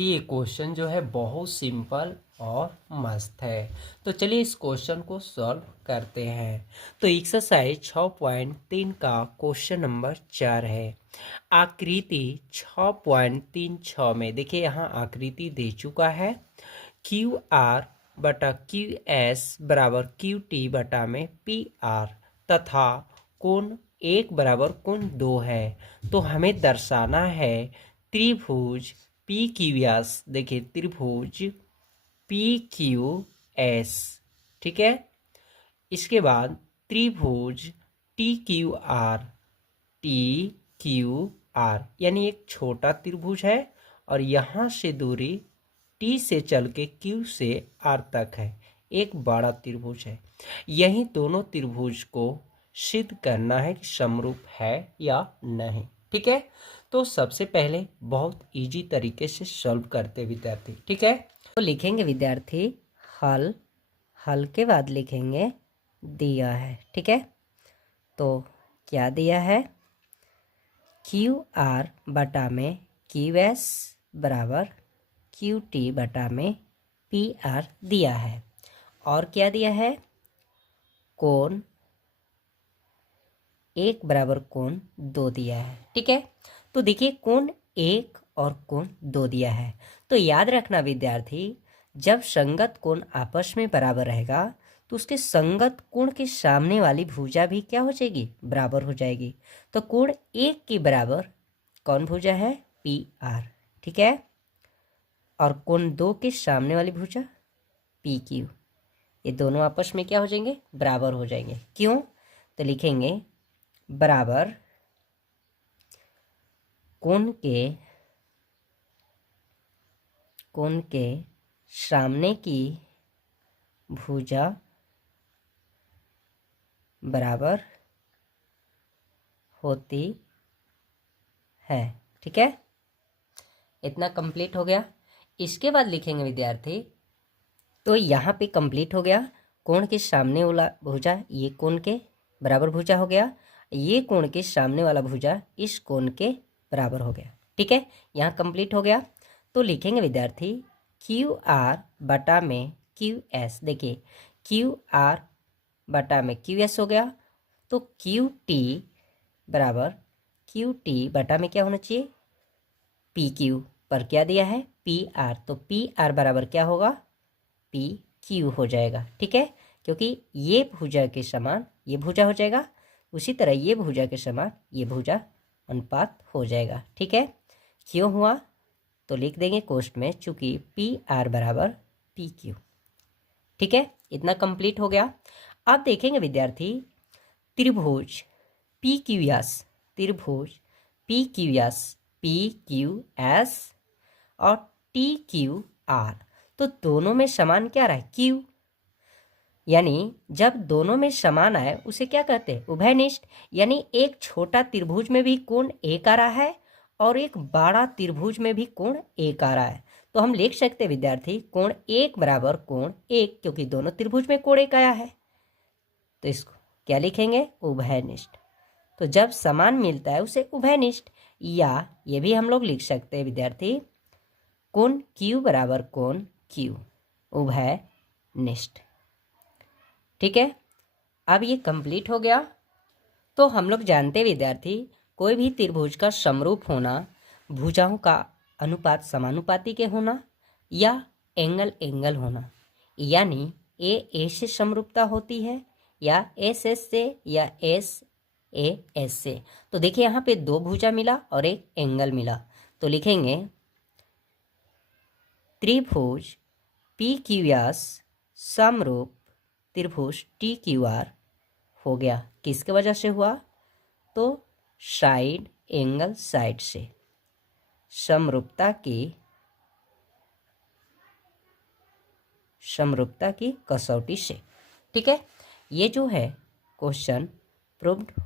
देखिए ये क्वेश्चन जो है बहुत सिंपल और मस्त है। तो चलिए इस क्वेश्चन को सॉल्व करते हैं। तो एक्सरसाइज 6.3 का क्वेश्चन नंबर 4 है। आकृति 6.36 में देखिए यहाँ आकृति दे चुका है। क्यू आर बटा क्यू एस बराबर क्यू टी बटा में पी आर तथा कोण 1 बराबर कोण 2 है। तो हमें दर्शाना है त्रिभुज पी क्यू एस। देखिए त्रिभुज पी क्यू एस, ठीक है। इसके बाद त्रिभुज T Q R, T Q R यानी एक छोटा त्रिभुज है और यहाँ से दूरी टी से चल के क्यू से आर तक है, एक बड़ा त्रिभुज है। यही दोनों त्रिभुज को सिद्ध करना है कि समरूप है या नहीं, ठीक है। तो सबसे पहले बहुत इजी तरीके से सॉल्व करते विद्यार्थी, ठीक है। तो लिखेंगे विद्यार्थी हल, हल के बाद लिखेंगे दिया है, ठीक है। तो क्या दिया है, क्यू आर बटा में क्यू एस बराबर क्यू टी बटा में पी आर दिया है। और क्या दिया है, कोण 1 बराबर कोण 2 दिया है, ठीक है। तो देखिए कोण 1 और कोण 2 दिया है। तो याद रखना विद्यार्थी, जब संगत कोण आपस में बराबर रहेगा तो उसके संगत कोण के सामने वाली भुजा भी क्या हो जाएगी, बराबर हो जाएगी। तो कोण 1 के बराबर कौन भुजा है, पी आर, ठीक है। और कोण 2 के सामने वाली भुजा पी क्यू, ये दोनों आपस में क्या हो जाएंगे, बराबर हो जाएंगे। क्यों, तो लिखेंगे बराबर कोण के सामने की भुजा बराबर होती है, ठीक है। इतना कंप्लीट हो गया। इसके बाद लिखेंगे विद्यार्थी, तो यहाँ पे कंप्लीट हो गया, कोण के सामने वाला भुजा ये कोण के बराबर भुजा हो गया, ये कोण के सामने वाला भुजा इस कोण के बराबर हो गया, ठीक है। यहाँ कंप्लीट हो गया। तो लिखेंगे विद्यार्थी क्यू आर बटा में क्यू एस। देखिए क्यू आर बटा में क्यू एस हो गया, तो क्यू टी बराबर क्यू टी बटा में क्या होना चाहिए, पी क्यू, पर क्या दिया है, पी आर। तो पी आर बराबर क्या होगा, पी क्यू हो जाएगा, ठीक है। क्योंकि ये भुजा के समान ये भुजा हो जाएगा, उसी तरह ये भुजा के समान ये भुजा अनुपात हो जाएगा, ठीक है। क्यों हुआ, तो लिख देंगे कोष्ठ में, चूंकि पी आर बराबर पी क्यू, ठीक है। इतना कंप्लीट हो गया। अब देखेंगे विद्यार्थी त्रिभुज पी क्यू एस, त्रिभुज P Q S, P Q S और टी क्यू आर, तो दोनों में समान क्या रहा है, क्यू। यानी जब दोनों में समान आए उसे क्या कहते हैं, उभयनिष्ठ। यानी एक छोटा त्रिभुज में भी कोण 1 आ रहा है और एक बड़ा त्रिभुज में भी कोण 1 आ रहा है। तो हम लिख सकते हैं विद्यार्थी कोण 1 बराबर कोण 1, क्योंकि दोनों त्रिभुज में कोण 1 आया है। तो इसको क्या लिखेंगे, उभयनिष्ठ। तो जब समान मिलता है उसे उभयनिष्ठ, या ये भी हम लोग लिख सकते हैं विद्यार्थी कोण Q बराबर कोण Q, उभयनिष्ठ, ठीक है। अब ये कंप्लीट हो गया। तो हम लोग जानते हैं विद्यार्थी, कोई भी त्रिभुज का समरूप होना भुजाओं का अनुपात समानुपाती के होना या एंगल एंगल होना, यानी ए से समरूपता होती है या एस से या एस एस से। तो देखिए यहाँ पे 2 भुजा मिला और एक एंगल मिला, तो लिखेंगे त्रिभुज पी क्यू एस समरूप त्रिभुज टी क्यू आर हो गया। किसके वजह से हुआ, तो साइड एंगल साइड से, समरूपता की कसौटी से, ठीक है। ये जो है क्वेश्चन प्रूव्ड